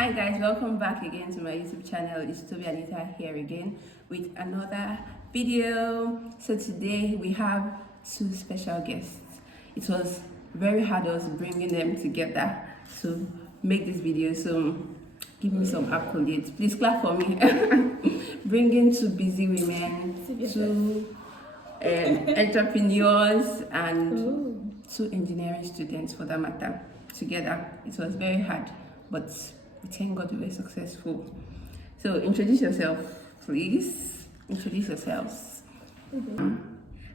Hi guys, welcome back again to my YouTube channel. It's Toby Anita here again with another video. So today we have two special guests. It was very hard us bringing them together to make this video. So give me some accolades. Please clap for me. Bringing two busy women, two entrepreneurs and two engineering students for that matter together. It was very hard, but we thank God we were successful. So introduce yourself, please. Introduce yourselves.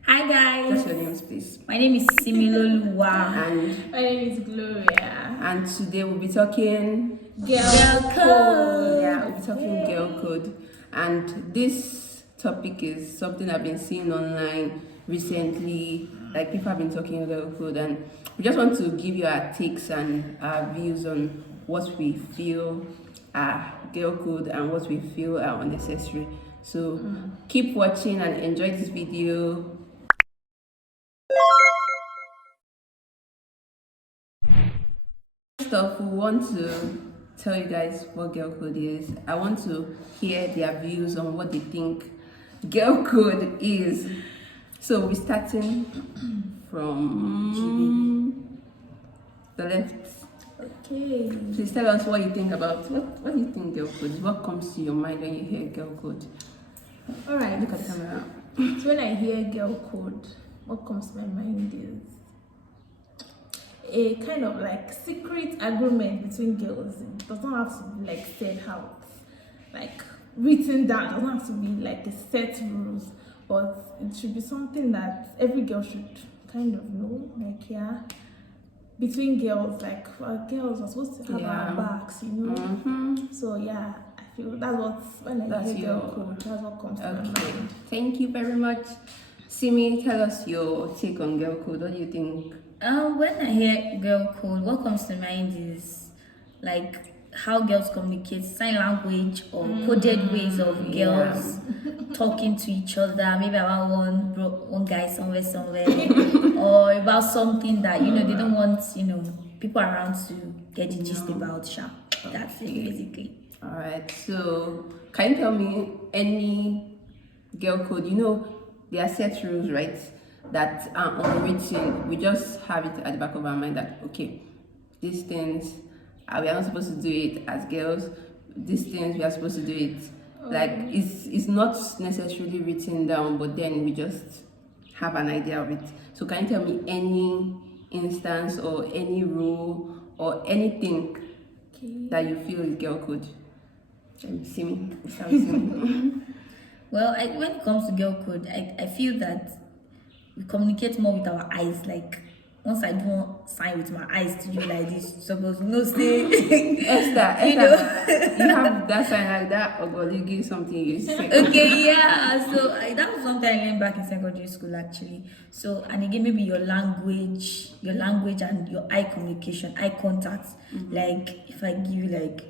Hi guys. Just your names, please. My name is Similoluwa. And My name is Gloria. and today we'll be talking Girl code. Yeah, we'll be talking girl code. And this topic is something I've been seeing online recently. Like people have been talking girl code, and we just want to give you our takes and our views on what we feel are girl code and what we feel are unnecessary. So keep watching and enjoy this video. First off, we want to tell you guys what girl code is. I want to hear their views on what they think girl code is. So we're starting from the left. Okay. Please tell us what you think about what do you think girl code is? What comes to your mind when you hear girl code? Alright. Look at the camera. So when I hear girl code, what comes to my mind is a kind of like secret agreement between girls. It doesn't have to be like said out, like written down. It doesn't have to be like a set rules, but it should be something that every girl should kind of know. Like between girls, like girls are supposed to have our backs, you know. So yeah, I feel that's what when I hear girl code, that's what comes to my mind. Thank you very much. Simi, tell us your take on girl code. What do you think? When I hear girl code, what comes to mind is like how girls communicate, sign language or coded ways of girls talking to each other. Maybe about one guy somewhere, or about something that they don't want people around to get the gist about. That's it basically. All right. So can you tell me any girl code? There are set rules, right? That are unwritten. We just have it at the back of our mind that okay, these things we are not supposed to do it as girls. These things we are supposed to do it. Like it's not necessarily written down, but then we just have an idea of it. So can you tell me any instance or any rule or anything that you feel is girl code? Simi. Well, when it comes to girl code, I feel that we communicate more with our eyes. Like once I do sign with my eyes to you like this, suppose say Esther, you have that sign like that, or God, you give something you say. Okay, yeah. So that was something I learned back in secondary school actually. So and again, maybe your language and your eye communication, eye contact. Like if I give you like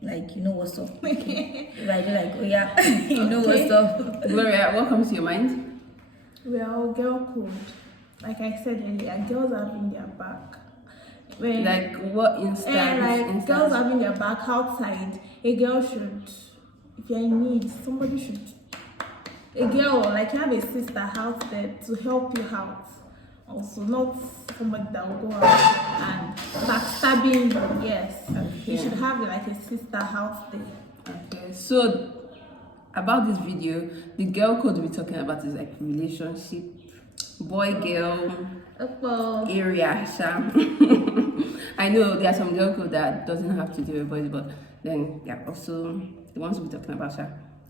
what's up. If I do like, oh yeah, what's up. Gloria, what comes to your mind? Well, girl code, like I said earlier, girls having their back. When, like what instance? Girls having their back outside. A girl should, if you're in need, somebody should. A girl, like you have a sister out there to help you out. Also, not somebody that will go out and backstabbing you. Yes, you should have like a sister out there. Okay, so about this video, the girl code we're talking about is like relationship, boy girl area. I know there are some girl code that doesn't have to do with boys, but then also the ones we're talking about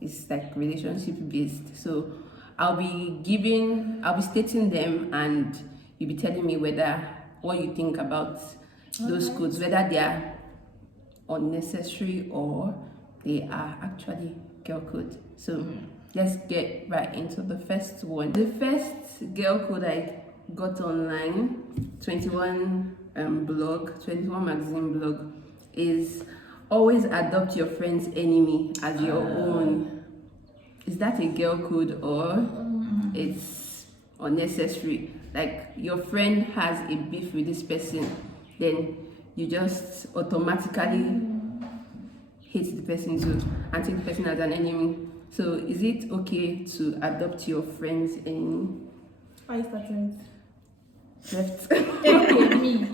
is like relationship based. So I'll be stating them, and you'll be telling me what you think about those codes, whether they are unnecessary or they are actually girl code. So let's get right into the first one. The first girl code I got online, 21 magazine blog, is always adopt your friend's enemy as your own. Is that a girl code or it's unnecessary? Like your friend has a beef with this person, then you just automatically hate the person too and take the person as an enemy. So is it okay to adopt your friend's enemy? Why is that right? Left. Okay, me.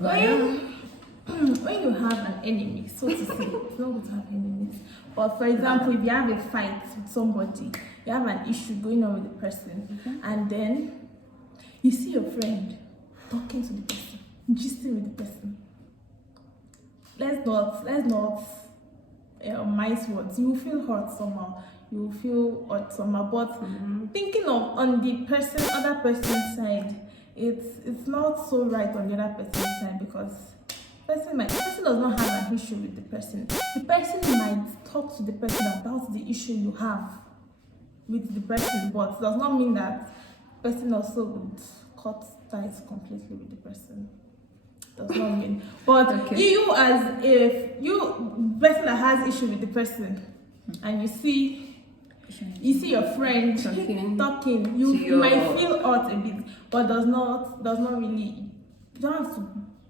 Well, When you have an enemy, so to say, it's not good to have enemies. But for example, if you have a fight with somebody, you have an issue going on with the person, and then you see your friend talking to the person, gisting with the person. Let's not mince words. You will feel hurt somehow. You will feel hurt somehow. But thinking of on the other person's side, it's not so right on the other person's side, because the person does not have an issue with the person. The person might talk to the person about the issue you have with the person, but it does not mean that the person also would cut ties completely with the person. Does not mean. But you as if you person that has issue with the person, and you see your friend talking, you might feel hurt a bit, but does not really. You don't have to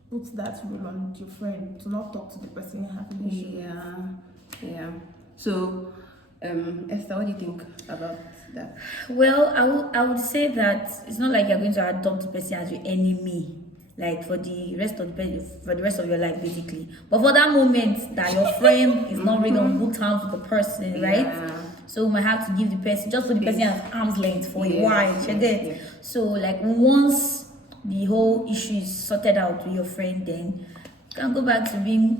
put that rule on your friend to not talk to the person you have an issue with. Yeah. So, Esther, what do you think about that? well, I would say that it's not like you're going to adopt the person as your enemy, like for the rest of your life, basically. But for that moment that your friend is not really on good terms with the person, right? So we might have to give the person, just for the person at arm's length for a while. So like once the whole issue is sorted out with your friend, then you can go back to being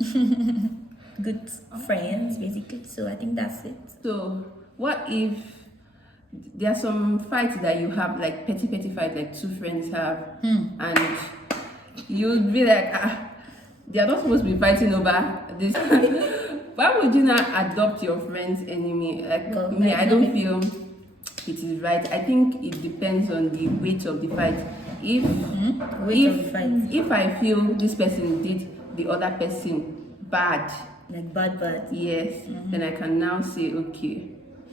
good friends, basically. So I think that's it. So, what if there are some fights that you have, like petty fights, like two friends have, and you'd be like, they are not supposed to be fighting over this. Why would you not adopt your friend's enemy? Like me, I don't feel it is right. I think it depends on the weight of the fight. If I feel this person did the other person bad, like bad, yes, then I can now say, okay,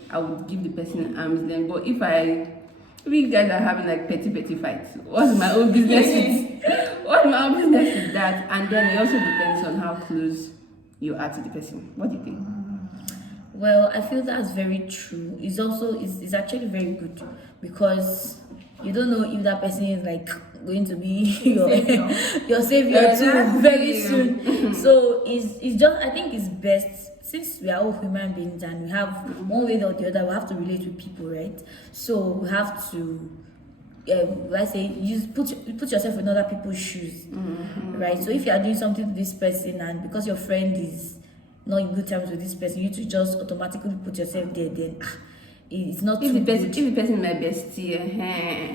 I would give the person an arm's length. But if you guys are having like petty fights, what's my own business with what's my own business with that? And then it also depends on how close you are to the person. What do you think? Well, I feel that's very true. It's actually very good, because you don't know if that person is like going to be your savior too very soon. So it's just, I think it's best, since we are all human beings and we have one way or the other, we have to relate with people, right? So we have to put yourself in other people's shoes, right? So if you are doing something to this person, and because your friend is not in good terms with this person, you to just automatically put yourself there, then it's not if too the person good. if the person is my bestie,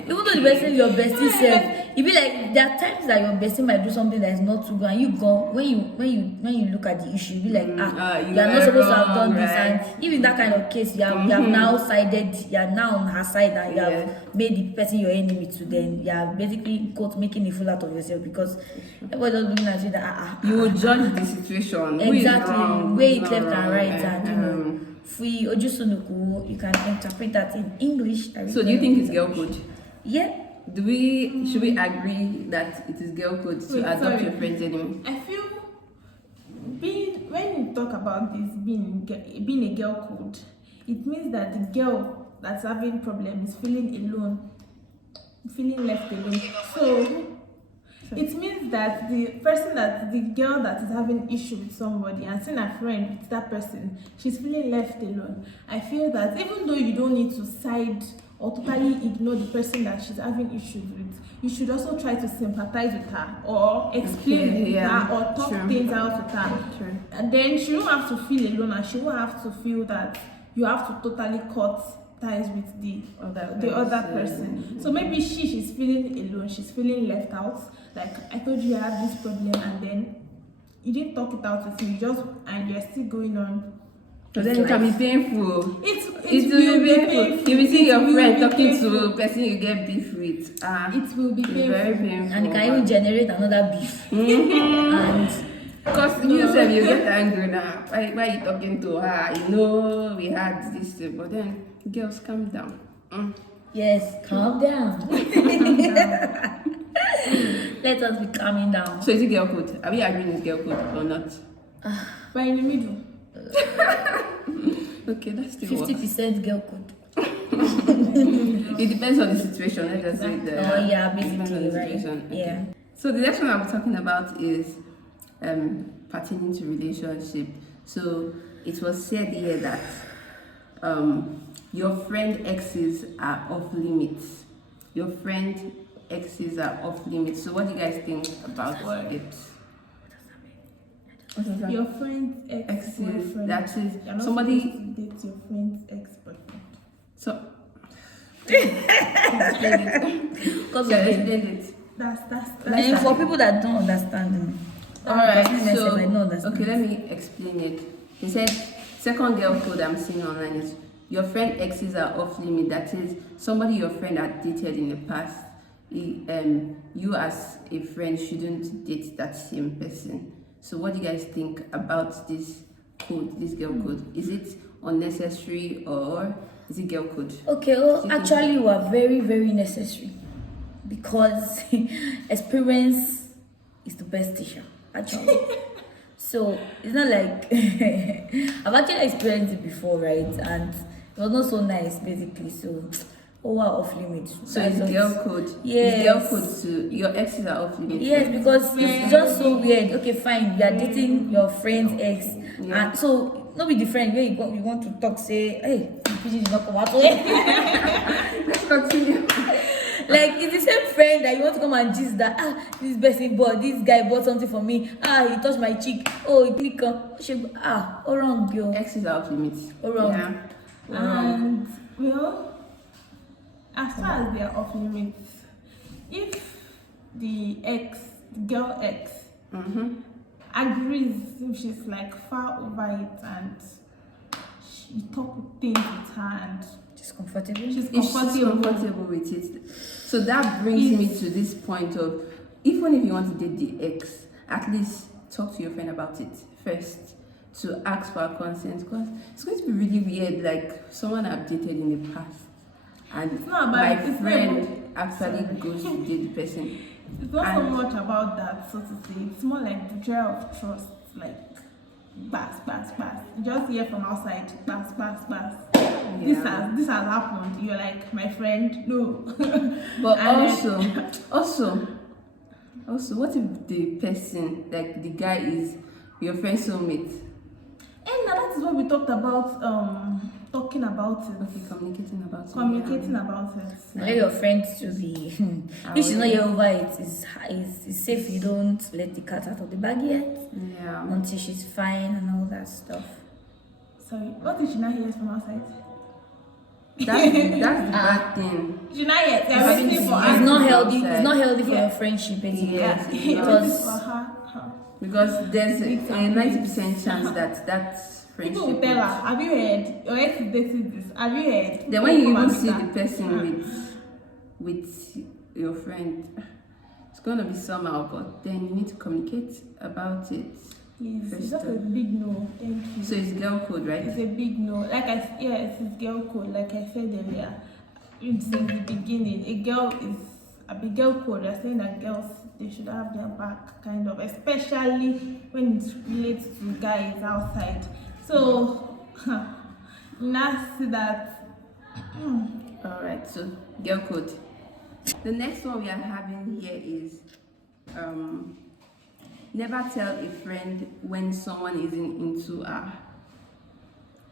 Even though the person is your bestie self, it be like there are times that your bestie might do something that is not too good, and you go when you look at the issue, you be like, you are not supposed to have done this, and if in that kind of case you have now sided, you are now on her side, and you have made the person your enemy too, then you are basically making a fool out of yourself, because everybody just looking at you that you will judge the situation. Exactly, weigh it left and right, and you can interpret that in English. So do you think it's girl code? Yeah. Should we agree that it is girl code to adopt your friend's enemy? I feel when you talk about this being a girl code, it means that the girl that's having problem is feeling alone, feeling left alone. So it means that the girl that is having issue with somebody and seeing a friend with that person, she's feeling left alone. I feel that even though you don't need to side or totally ignore the person that she's having issues with, you should also try to sympathize with her, or explain with her, or talk things out with her. And then she won't have to feel alone, and she won't have to feel that you have to totally cut ties with the other person. So maybe she's feeling alone, she's feeling left out. Like, I told you I have this problem, and then you didn't talk it out with me, and you're still going on. So then it can be painful. It will be painful. You will see your friend talking to a person you get beef with. It will be painful. Very painful. And it can even generate another beef. And because you said you get angry now. Why you talking to her? You know we had this thing, but then girls, calm down. Yes, calm down. Let us be calming down. So is it girl code? Are we agreeing it's girl code or not? But in the middle. Okay, that's still works. 50% girl code. It depends on the situation. Let's just say the. Oh yeah, depends on basically, the right? situation. Okay. Yeah. So the next one I'm talking about is pertaining to relationship. So it was said here that your friend exes are off limits. Your friend exes are off limits. So what do you guys think about What? it? What is that? Your friend's Exes. ex-boyfriend. That is You're not somebody. supposed to date your friend's ex-boyfriend. So. Because Yeah, explain it. That's and for people that don't understand, Alright, so I don't understand. okay, let me explain it. He said, second girl code I'm seeing online is your friend exes are off limit. That is, somebody your friend had dated in the past. You as a friend shouldn't date that same person. So what do you guys think about this code, this girl code? Is it unnecessary or is it girl code? Okay, well, actually, you are very, very necessary because experience is the best teacher, actually. So it's not like I've actually experienced it before, right? And it was not so nice, basically. So, we're off limits. So it's girl code. Yes. It's girl code to your exes are off limits. Yes, because it's just so weird. Okay, fine, you are dating your friend's ex, Yeah. and so not be the friend where you want to talk, say, hey, PG did not come out. Like Let's continue. it's the same friend that you want to come and gist that this person bought, this guy bought something for me. He touched my cheek. Oh, he click on. All wrong, girl. Exes are off limits. All wrong. Yeah. All wrong. And well, as far as they are off limits, if the girl ex agrees, if she's like far over it and you talk things with her and She's comfortable. she's If she's comfortable, comfortable with it. So that brings me to this point of, even if you want to date the ex, at least talk to your friend about it first to ask for her consent, because it's going to be really weird, like someone I've dated in the past and It's not about my it, it's friend not- actually goes to date the person. it's not so And- much about that, so to say. It's more like betrayal of trust, like pass. You just hear from outside, pass. Yeah. This has happened. You're like, my friend, no. But And also, what if the person, like the guy, is your friend's soulmate? And now that is what we talked about, talking about it. Okay, communicating about it. Communicating about it. Let your friend to be. If she's not yet over it, it's safe. You don't let the cat out of the bag yet Yeah. until she's fine and all that stuff. Sorry, what did she not hear from outside? That's the bad thing. She not yet. They're It's waiting for not- her. It's not healthy. outside. It's not healthy for Yeah. your friendship, basically. Yes, it's Waiting not. Because for her. Because there's a 90% chance that that's friendship. People will tell her, have you heard? Your ex is dating this. Have you heard? Then when you Come even and see meet the her. person with your friend, it's gonna be somehow. But then you need to communicate about it. Yes, First it's just a time. big no. Thank you. So it's girl code, right? It's a big no. Yes, it's girl code. Like I said earlier, since the beginning, a big girl code. They're saying that girls, they should have their back, kind of, especially when it relates to guys outside. So, now see that. All right. So girl code. The next one we are having here is never tell a friend when someone isn't into her.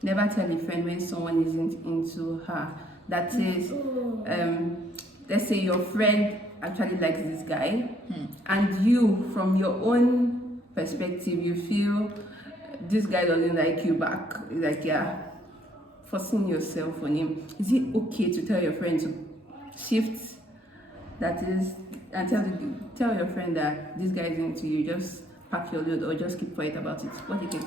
Never tell a friend when someone isn't into her. That is, let's say your friend actually likes this guy, and you, from your own perspective, you feel this guy doesn't like you back. Like, yeah, forcing yourself on him. Is it okay to tell your friend to shift? That is, and tell your friend that this guy isn't into you. Just pack your load or just keep quiet about it. What do you think?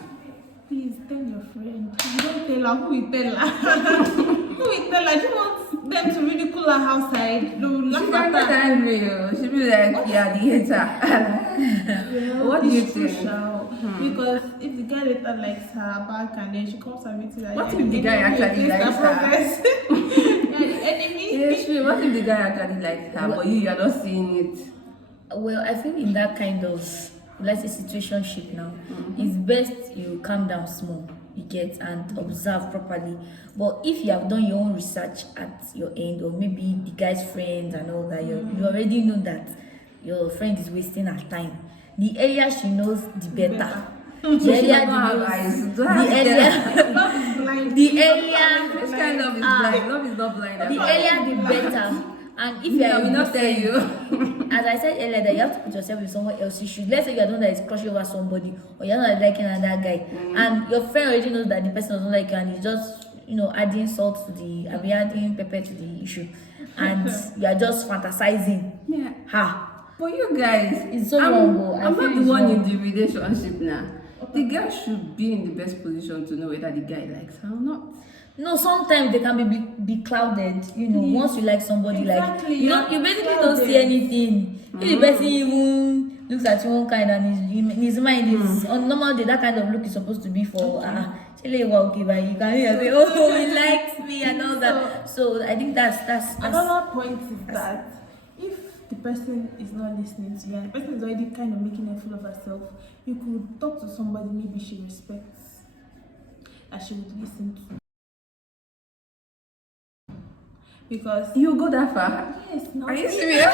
Please tell your friend. If you don't tell her, who will tell her? Who will tell her? She wants them to ridicule her outside. They will laugh She's at not her. angry. She'll be like, yeah, the hater. What do you It's think? crucial, because if the guy later likes her back and then she comes and meets you like, What yeah, if the guy enemy actually against likes her? progress. Yeah, the enemy. Yes, true. What if the guy actually likes her, but you're not seeing it? Well, I think in that kind of let's say situationship now, it's best you calm down small, you get, and observe properly. But if you have done your own research at your end, or maybe the guy's friends and all that, you already know that your friend is wasting her time. The earlier she knows, the better. The earlier the earlier the earlier This kind of is blind. Love is not blind. the earlier the better. And if you are I will a not good tell friend, you. as I said earlier, that you have to put yourself in someone else's shoes. Let's say you are the one that is crushing over somebody, or you're not liking another guy, and your friend already knows that the person doesn't like you, and he's just, adding salt to adding pepper to the issue, and you are just fantasizing. Yeah. Ha! But you guys, It's so wrong, though. I I'm feel not the it's one wrong. in the relationship now. The girl should be in the best position to know whether the guy likes her or not. No, sometimes they can be clouded. Once you like somebody, Exactly, like yeah. you basically don't see Clouded. anything. If the person even looks at you one kind, and his mind is on normal day, that kind of look is supposed to be for okay, but you can say, oh, he likes me and all that. So I think that's Another point is that if the person is not listening to you and the person is already kind of making a fool of herself, you could talk to somebody maybe she respects, that she would listen to. Because You go that far? yes, now Are you serious?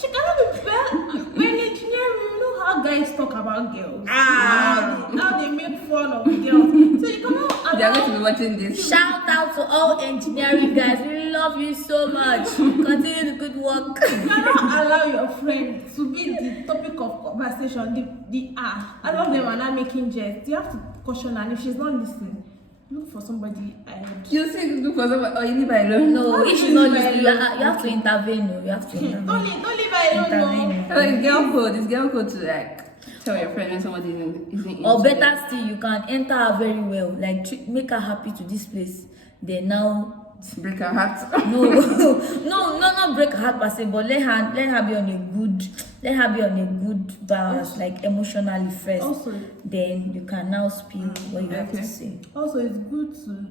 she cannot be bad. When engineering, you know how guys talk about girls. How they make fun of girls. So you cannot They are going to allow. be watching this. shout out to all engineering guys. We love you so much. Continue the good work. You cannot allow your friend to be the topic of conversation. I love them are not making jest. You have to caution her, and if she's not listening, look for somebody ahead. You see, look for somebody, or you leave her alone. No, if she's not listening, you have to intervene. No, you have to intervene. Don't leave her alone. Intervene. No. It's girl code to like tell your friend when somebody isn't Or into better it. still, you can enter her very well, like make her happy to this place. Then now, Break her heart. no, not break her heart per se, but let her be on a good balance, like emotionally first. Also, Then you can now spill what you have Okay. to say. it's good to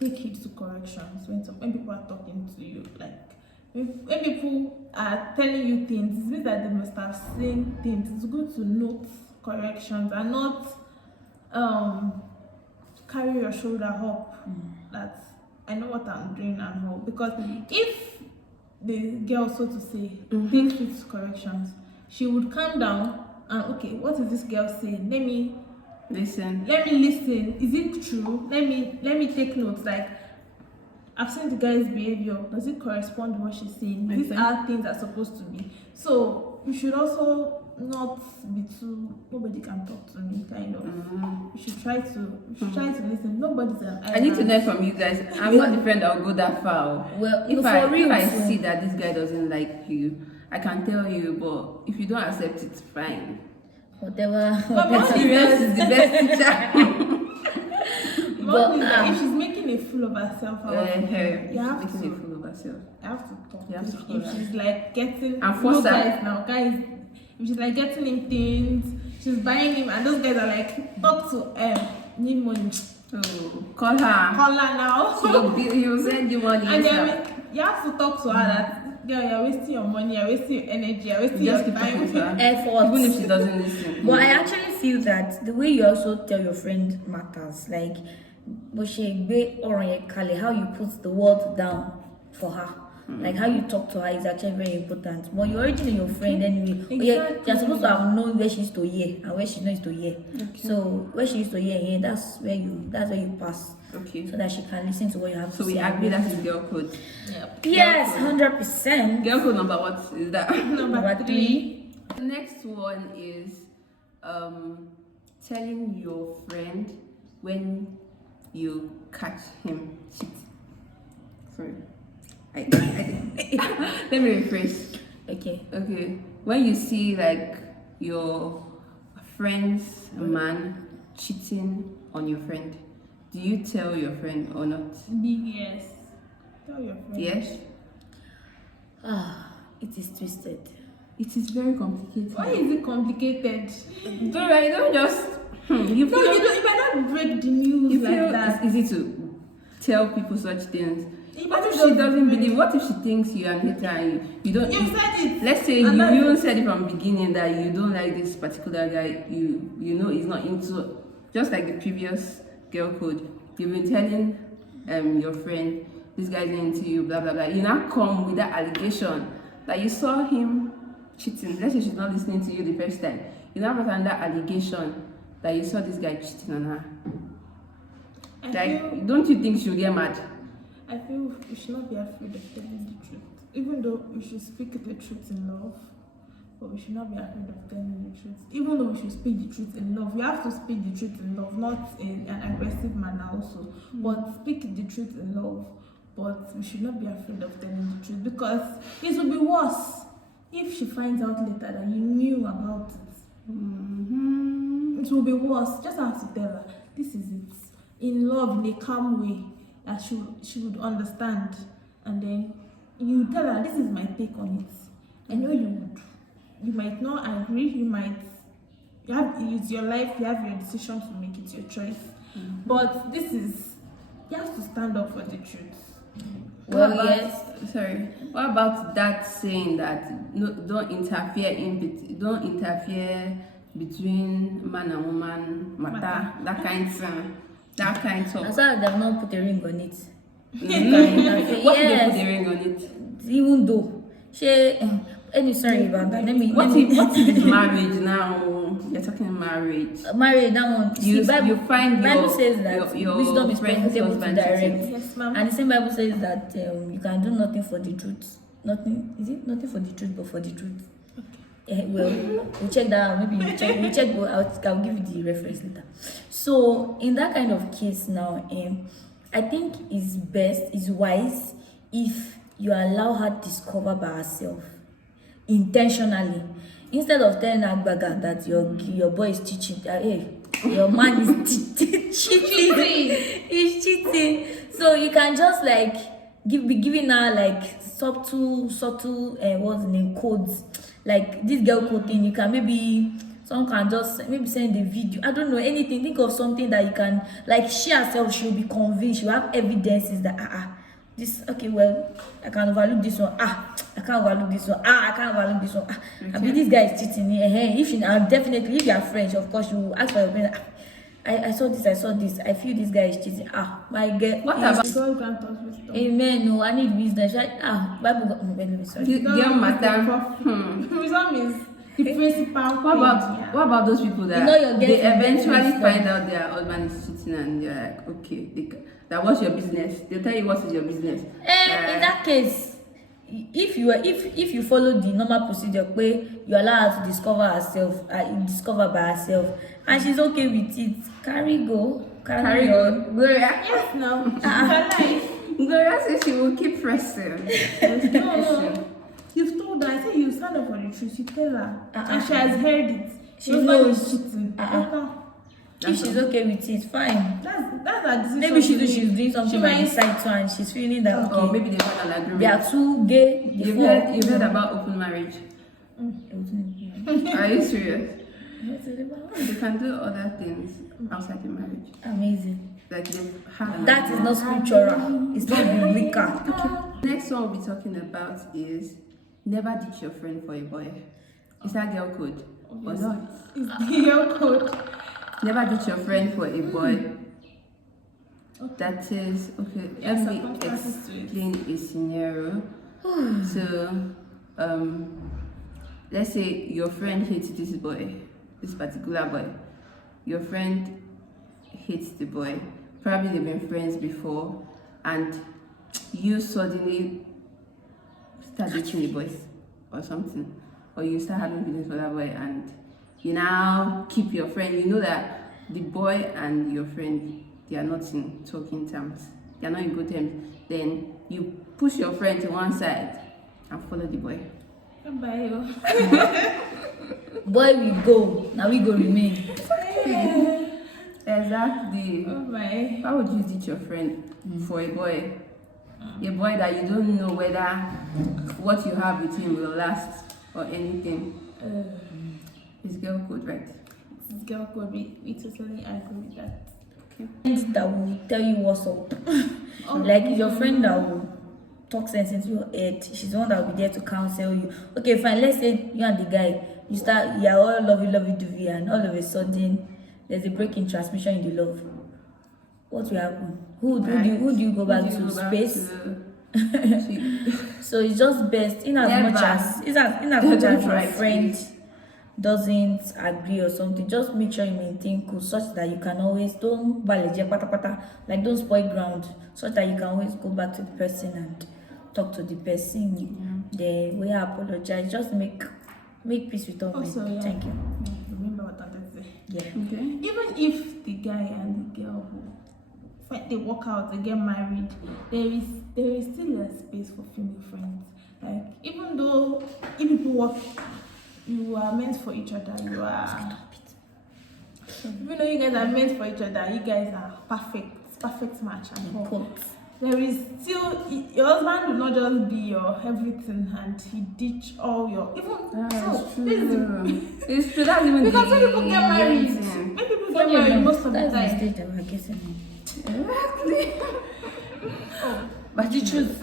pay heed to corrections when people are talking to you. Like when people are telling you things, it means that they must have seen things. It's good to note corrections and not carry your shoulder up. That I know what I'm doing and all. Because if the girl, so to say, takes its corrections, she would calm down and okay, what is this girl saying? Let me Listen. listen. Is it true? Let me take notes. Like I've seen the guy's behavior. Does it correspond to what she's saying? These Okay. are things that are supposed to be. So you should also not be too. Nobody can talk to me, kind of. You should try to listen. Nobody's an I need to learn from you guys. I'm not the friend that will go that far. Well, If for I real, see that this guy doesn't like you, I can tell you. But if you don't accept it, fine. whatever. Experience is the best teacher. But if she's making a fool of herself, you have Making a to. fool of herself. I have to talk. You have to If call her. she's like getting And force her. guys, if she's like getting him things, she's buying him, and those guys are like, talk to need money. Oh, call her. Call her now. He will send you money. And ASAP. then you have to talk to her that girl, you're wasting your money, you're wasting your energy, you're wasting Just your keep talking to time. her. Effort. Even if she doesn't listen. But I actually feel that the way you also tell your friend matters. Like, how you put the word down for her. Like how you talk to her is actually very important. But you already know your friend anyway. Exactly. You're supposed to have known where she is to hear and where she knows to hear. So where she is to hear, that's where you pass. Okay. So that she can listen to what you have to So say. we agree that is girl code. Yep. Yes, 100%. Girl code number what is that? Number 3. The next one is telling your friend when you catch him cheat. Sorry. Let me rephrase. Okay. Okay. When you see like your friend's man cheating on your friend, do you tell your friend or not? Big yes. Tell your friend. Yes. It is twisted. It is very complicated. Why is it complicated? Don't just. You No, feel, you might not break the news you like feel that. it's easy to tell people such things. What if she doesn't believe? What if she thinks you are hater and you don't? You said it. Let's say you even said it from the beginning that you don't like this particular guy. You know he's not into. Just like the previous girl code, you've been telling your friend this guy's not into you, blah blah blah. You now come with that allegation that you saw him cheating. Let's say she's not listening to you the first time. You now put on that allegation that you saw this guy cheating on her. Don't you think she'll get mad? I feel we should not be afraid of telling the truth. Even though we should speak the truth in love, but we should not be afraid of telling the truth. Even though we should speak the truth in love, we have to speak the truth in love, not in an aggressive manner also. But speak the truth in love. But we should not be afraid of telling the truth, because it will be worse if she finds out later that you knew about it. It will be worse. Just have to tell her, this is it. In love, in a calm way, that she would understand. And then you tell her, this is my take on it. I know you might not agree, it's your life, you have your decision to make, it your choice. But you have to stand up for the truth. What about that saying that no, don't interfere between man and woman matter, that kind of thing. As long as they have not put a ring on it. What if they put a ring on it? Even though sorry about that. What is marriage now? You're talking marriage. Marriage, that one. You find Bible says that your wisdom is profitable to direct. Yes, ma'am. And the same Bible says that you can do nothing for the truth. Nothing for the truth, but for the truth. Okay. We'll check that out. Maybe we'll check. I'll give you the reference later. So in that kind of case now, I think it's wise if you allow her to discover by herself intentionally, instead of telling her Agbaga that your boy is cheating. Hey, your man is cheating. He's cheating. So you can just be giving her subtle what's the name, codes, like this girl code thing. You can someone can just send a video. I don't know, anything. Think of something that you can, she herself, she'll be convinced. She'll have evidences that this, okay, well, I can overlook this one. I can't overlook this one. I can't overlook this one. I mean, this guy is cheating me. Definitely, if you are friends, of course, you will ask for your opinion. I saw this. I feel this guy is cheating. My girl. What about? God grant us wisdom. Amen. No, I need wisdom. Bible got. Sorry. Girl matter. Wisdom is the principal. What about those people that they eventually find out their husband is cheating and they're like, okay, that what's your business? They'll tell you what is your business. In that case, if you follow the normal procedure where you allow her to discover by herself, and she's okay with it, carry on. Gloria. Yes, no. Her life. Gloria says she will keep pressing. No. You've told her. I say you stand up for the truth. You tell her, and she has heard it. She knows. Cheating. If she's okay with it, fine. That's her decision. Maybe she's doing something on the side too, and she's feeling that okay. Or maybe they've had an agreement. They are too gay. You've heard about open marriage. Are you serious? They can do other things outside the marriage. Amazing. Like they've had that is not scriptural. It's not biblical. Okay. Next one we'll be talking about is never ditch your friend for a boy. Is that girl code or not? It's girl code. Never ditch your friend for a boy. That is okay. Let me explain a scenario. So, let's say your friend hates this boy, this particular boy. Your friend hates the boy. Probably they've been friends before, and you suddenly start dating the boy or something, or you start having feelings for that boy, and you now keep your friend. You know that the boy and your friend, they are not in talking terms. They are not in good terms. Then you push your friend to one side and follow the boy. Bye. Boy, we go. Now we go remain. Exactly. Bye. Why would you ditch your friend for a boy? A boy that you don't know whether what you have with him will last or anything. It's girl code, right? It's girl code. We totally agree with that. Friends that will tell you what's up. Like your friend that will talk sense into your head. She's the one that will be there to counsel you. Okay, fine. Let's say you and the guy, you start, you're all lovey dovey, and all of a sudden there's a break in transmission in the love. What will happen? Who do you go back to? Space? So it's just best in as much as your friend doesn't agree or something, just make sure you maintain cool such that you can always don't spoil ground, such that you can always go back to the person and talk to the person. Then we apologize, just make peace with all men. Also, yeah. Thank you. Remember what I said. Yeah. Okay. Even if the guy and the girl they work out, they get married, there is still a space for female friends. Like, even though if people work, you are meant for each other. Even though you guys are meant for each other, you guys are perfect match and all. There is still, your husband will not just be your everything and he ditch all your It's true. That's even because when people get married, most of the time. Stage that we're getting in. Exactly. But the truth.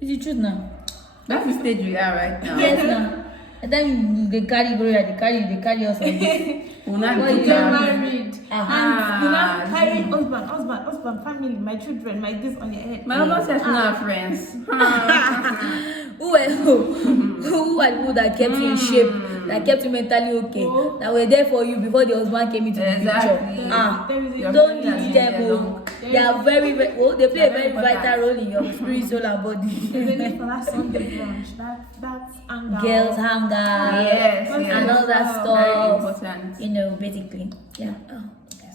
It's the truth now. That's the stage we are right now. Yes, now. And then they carry Gloria, they carry us like this. We'll not When do you get that. married and you now carry husband, family, my children, my this on your head. My husband says we're not friends. Who are people that kept you in shape, that kept you mentally okay, that were there for you before the husband came into the picture? Don't need them. They are very they play a very vital role in your spirit, soul, and body. For that Sunday brunch, that's anger. Girls hunger, Yes, and all that Very stuff. important. You know, basically, yeah.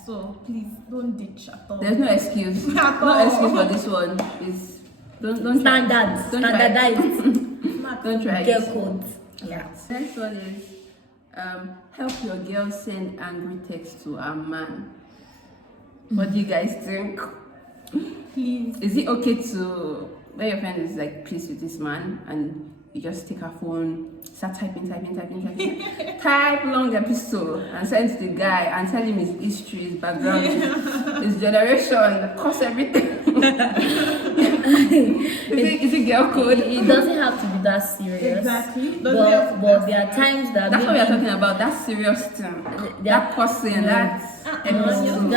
So please don't ditch at all. There's no excuse. At No all. excuse for this one. Is don't try. Standardized. Don't try Girl it. codes. Yeah. Next one is help your girl send angry text to a man. What do you guys think? Please. Is it okay to when your friend is like pleased with this man and you just take her phone, start typing, type long epistle and send to the guy and tell him his history, his background, his generation, cost everything. is it girl code? It doesn't have to be that serious. Exactly. But there are times that That's what we are talking about. That serious thing. That cussing, that episode.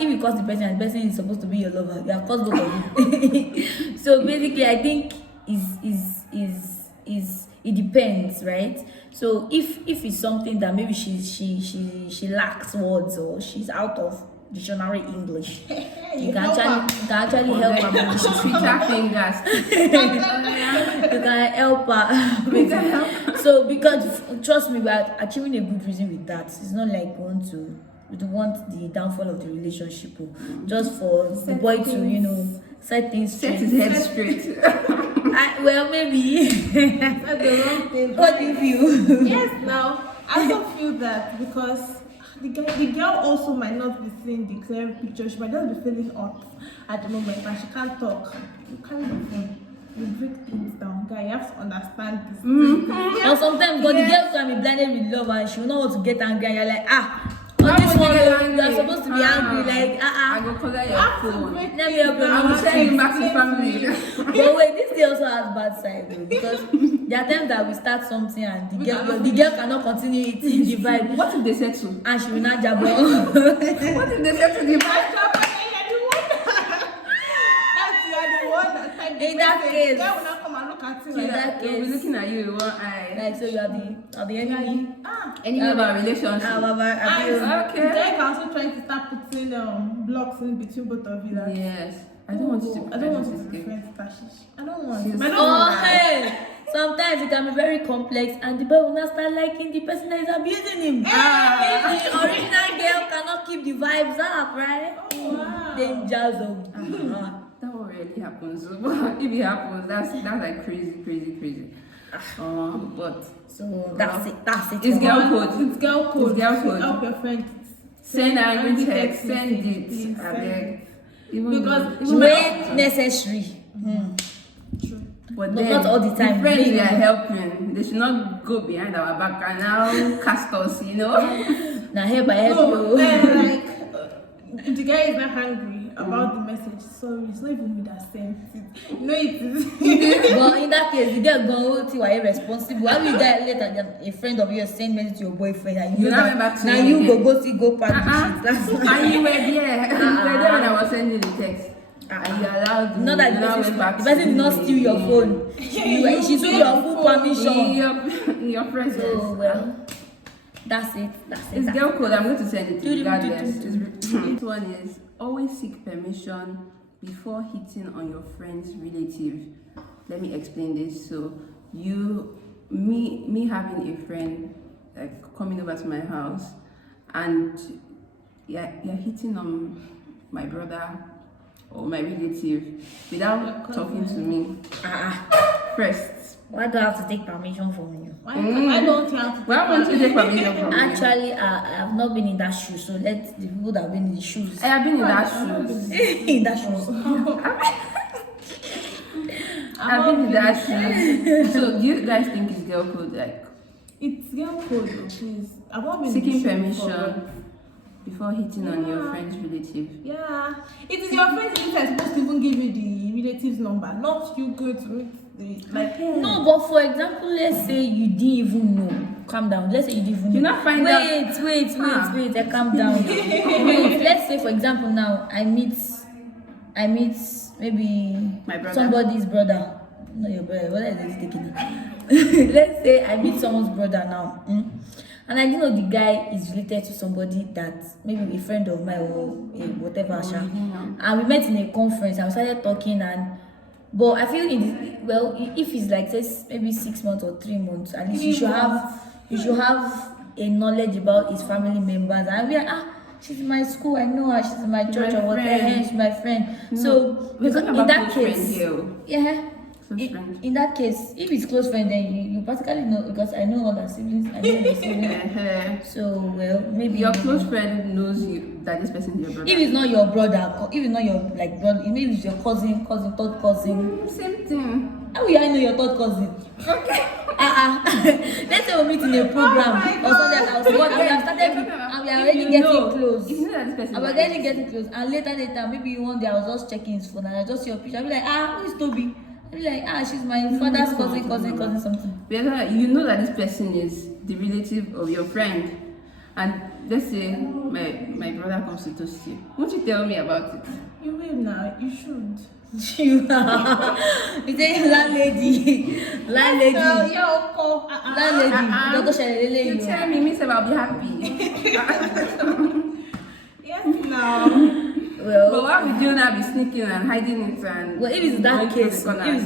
If you curse the person and the person is supposed to be your lover, you have cursed both of you. So basically, I think it depends, right? So if it's something that maybe she lacks words or she's out of dictionary English, you can actually help her. Twitter fingers. You can help her. So because trust me, we are achieving a good reason with that. It's not like we don't want the downfall of the relationship, just for the boy to set things straight. Set his head straight. Well, maybe. That's the wrong thing. What do you feel? Yes, now I also feel that because the girl also might not be seeing the clear picture. She might just be feeling hot at the moment and she can't talk. You carry the phone. You break things down, guy. You have to understand this. Or sometimes, because the girl can be blinded with love and she will not want to get angry, and you're like, on this one, you're supposed to be angry, like, I go collect your phone. Let me help you. I will send you back to family. But wait, this day also has bad side though, because there are times that we start something and the girl cannot continue it in the vibe. What if they settle? And she will not jabber. What if they settle the vibe? In that case, Guy will not come and look at you. in that They'll be case, looking at you with one eye. like, so you are the enemy. Any of our relationship. The guy can also try to start putting blocks in between both of you. Like, Yes. I don't want you to I don't want you to be be friends with Tashish. I don't want She's- I don't Oh, want that. hey! Sometimes it can be very complex, and the boy will not start liking the person that is abusing him. If the original girl cannot keep the vibes up, right? Oh, wow. Danger zone. That what really happens. But if it happens, that's like crazy. But So that's it. it's girl code. It's girl code. It's girl code. Help your friend. Send angry text. Send please, it. I send beg. Because when necessary. True. But No, then, not all the time. friends Maybe. we are helping, they should not go behind our back and now cast us, Now help I help No, you. then like if the guy is not angry about the message, sorry, it's not even me that sent it. No, it is. But in that case, the girl go to why responsible. How you get later that a friend of yours send message to your boyfriend and you You know now that went back to now me you again. go see go pack the shit. That's And you were there. You were there when I was sending the text. And you allowed me. not that You the now person, went back the person to did not me steal your again. phone. She took your full permission. In your presence. So well, that's it. That's it. It's That's girl code. I'm going to send it to you Do, do, do, regardless. do, This one is always seek permission before hitting on your friend's relative. Let me explain this. So me having a friend like coming over to my house, and you're hitting on my brother or my relative without talking to me first. Why do I have to take permission from you? Why don't you have to? Why won't you take permission from me? Actually, I have not been in that shoe, so let the people that have been in the shoes. I have been in that shoes. In that shoes. I've been in that shoes. So do you guys think it's girl code, like It's girl code, though, please. I've not been in seeking the shoe permission before hitting on your friend's relative? Yeah, it is your friends who are supposed to even give you the relative's number, not you go to meet the like. No, but for example, let's say you didn't even know. Calm down. Let's say you didn't even know. You not find out. Wait. Calm down. Wait. Let's say, for example, now I meet maybe My brother. somebody's brother. No, your brother. What is this taking it? Let's say I meet someone's brother now. And I know the guy is related to somebody that maybe a friend of mine or whatever. And we met in a conference and we started talking but I feel if it's like say maybe 6 months or 3 months, at least you should have a knowledge about his family members. And we are she's in my school, I know her, she's in my church or whatever, she's my friend. No, So we're talking in about that close case, friend here. Friend. in that case, if it's close friend, then you practically know, because I know all the siblings, I know the siblings. So well, maybe Your close friend knows you that this person is your brother. if it's not your brother, if it's not your like brother, maybe it's your cousin, third cousin. Same thing. How will I know your third cousin? Okay. Let's say we meet in a program or something else. And we are already getting close. If you know that this person And we're already getting close. And later, maybe one day I was just checking his phone and I just see your picture. I'll be like, who is Toby? I'll be like, she's my father's cousin, something. You know that this person is the relative of your friend, and let's say my brother comes to toast you. Won't you tell me about it? You will now. You should. You say landlady. Landlady. You tell me, Miss, I'll be happy. Yes, now. Well, But what we do now be sneaking and hiding it and. well, if it's going that to the case, corners.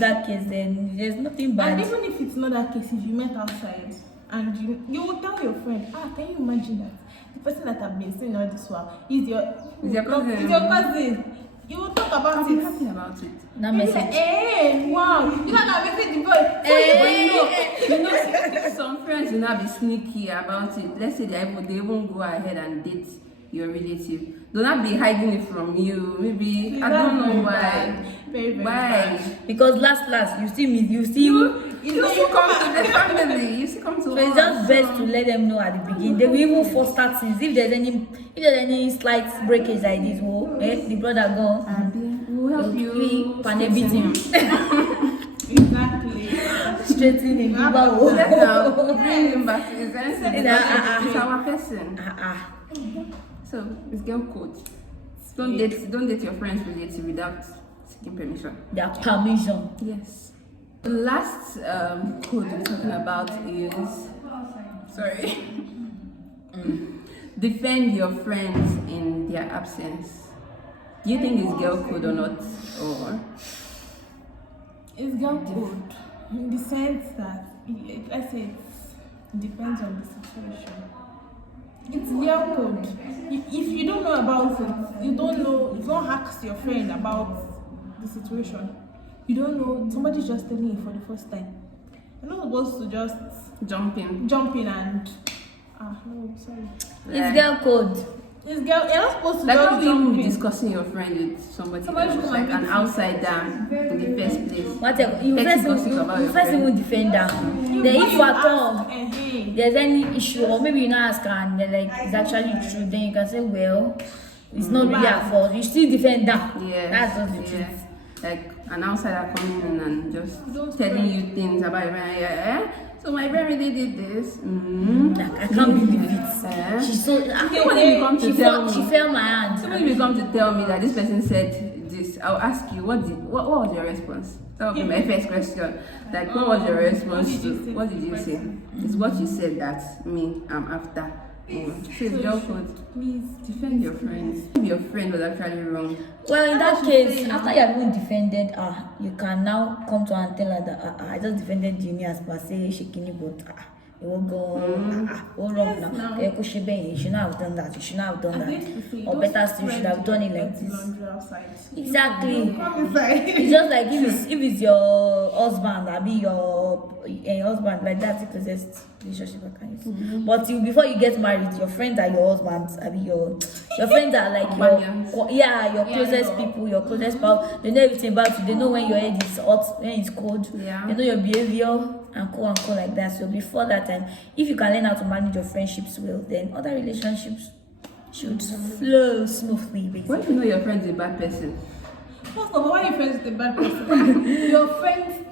then there's nothing bad. And even if it's not that case, if you met outside and you will tell your friend, can you imagine that the person that I've been seeing all this while is your cousin. Is your cousin. You will talk about I'll it. be happy about it. That You'll be message. like, wow, you know that message the boy. You know, some friends will not be sneaky about it. Let's say they even go ahead and date your relative. Do not be hiding it from you. Maybe I don't know why. Very, very Why? Because last you still You still come to the family. You still come to so us. it's just best to let them know at the beginning. They will even foster things. If there's any slight breakage like this, the brother go and We'll help you. beat him. Exactly. Straighten him. Let's now bring him back to his senses. It's our person. So it's girl code. Don't date your friend's relative without seeking permission. Their permission. Yes. The last code we're talking about is defend your friends in their absence. Do you think it's girl code or not? Or It's girl code in the sense that let's say it depends on the situation. It's girl code. If you don't know about it, you don't ask your friend about the situation. You don't know, somebody's just telling you for the first time. You're not supposed to just jump in and no, sorry. It's girl code. You're not supposed to like just how jump you in. discussing your friend with somebody Somebody else, who like might an be outsider in the first place. Whatever. You Let's first gossip about your even friend. defend her. Then Before if you at ask, all there's any issue, or maybe you not ask her and they're like it's actually true, then you can say, well, it's not really her fault. You still defend her. Yes, That's just the yes. truth. Like an outsider coming in and just Don't telling spread. you things about your friend. Yeah. So my friend really did this. Like, I can't believe it. Eh? She's so. Somebody will come to tell me. She fell my hand. Somebody will come to tell me that this person said this. I'll ask you, what was your response? That would be my first question. Like, what was your response to? What did you say? It's what you said that me, I'm after. So it's girl code. Please Defend your friends. If your friend was actually wrong, Well, in that That's what case, she's saying after now. you have even defended her, you can now come to her and tell her that I just defended you as per se shaking but it will go all wrong Yes, now. now. You shouldn't have done that. You shouldn't have done I used to that. say, Or don't better still, you should spread have done it your like dirty this. laundry outside. Exactly. Come inside. It's just like if it's your husband, I be your husband, like that's the closest relationship I can use. But before you get married, your friends are your husbands. I be your friends are like Companions. your closest your- people, your closest pal. They know everything about you. They know when your head is hot, when it's cold. Yeah. They know your behavior and co like that. So before that time, if you can learn how to manage your friendships well, then other relationships should flow smoothly. Basically. when you know your friend is a bad person, First of all, why are you friends with a bad person? Your friends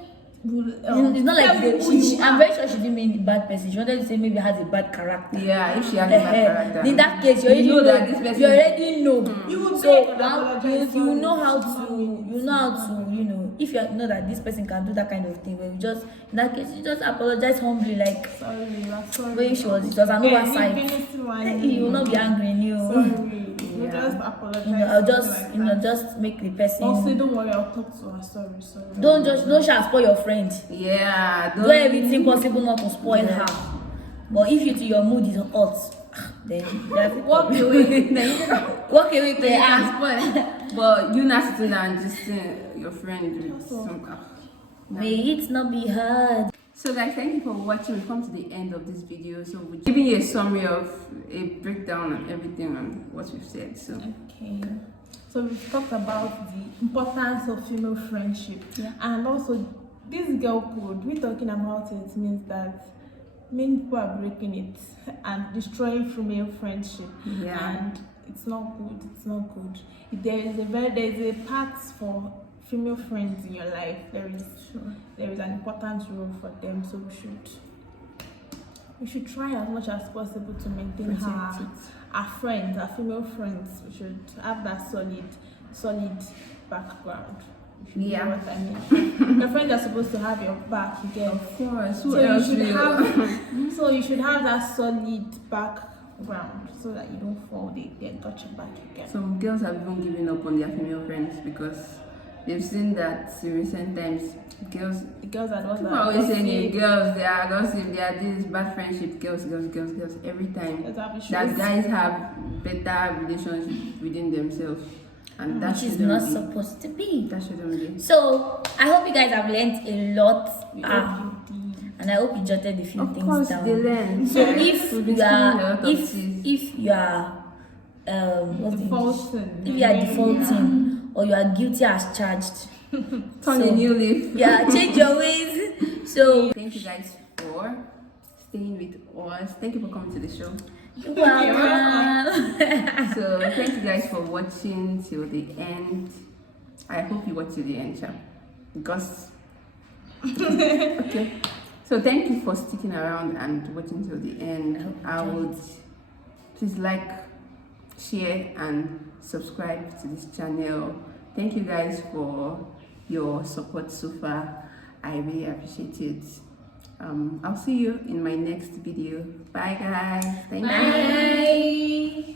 will. It's not like tell you who you I'm are. very sure she didn't mean a bad person. She wanted to say maybe has a bad character. yeah, if she has a bad character, In that case, you already know that this person. You already know. You will So beg and now apologize. you know how Sorry. to if you know that this person can do that kind of thing, where you just in that case you just apologize humbly, like Sorry, you are sorry. when it was an oversight. You will not be angry in you. Sorry. You Yeah. just apologize. I'll just something like that. just make the person. Also, don't worry, I'll talk to her. Sorry. Don't shall spoil your friend. Yeah, Do everything possible not to spoil her. But if your mood is hot, then that's Walk away. walk away to They the ask, but you not sitting there and just your friend with some. May it not be hard. So guys, thank you for watching. We've come to the end of this video. So we're giving you a summary of a breakdown on everything and what we've said. So Okay. So we've talked about the importance of female friendship. Yeah. And also this girl code, we're talking about it means that many people are breaking it and destroying female friendship. Yeah. And it's not good. There is a part for female friends in your life. There is an important role for them, so we should try as much as possible to maintain our friends, our female friends. We should have that solid background. If you Yeah. know what I mean. Your friends are supposed to have your back, you get. of course, who So you else should will? so you should have that solid background so that you don't fall. They got your back again. Some girls have even given up on their female friends because they've seen that in recent times, girls. The girls are the ones that People are always saying, gossip. girls, they are gossip, they are this bad friendship, girls, every time. Girls have issues. That guys have better relationships within themselves, and that Which is shouldn't not be. supposed to be. That shouldn't be. So I hope you guys have learned a lot. We hope you did. And I hope you jotted a few Of things course, down. they learn. So if We've been you spilling a are lot of tea. if you are what's the English? Defaulting. If you are defaulting or you are guilty as charged, Turn a new leaf. yeah, change your ways. So Thank you guys for staying with us. Thank you for coming to the show. you're welcome. So thank you guys for watching till the end. I hope you watch till the end, Sha. Because okay. So thank you for sticking around and watching till the end. I would please like, share, and subscribe to this channel. Thank you guys for your support so far. I really appreciate it. I'll see you in my next video. Bye guys. Thank you. Bye.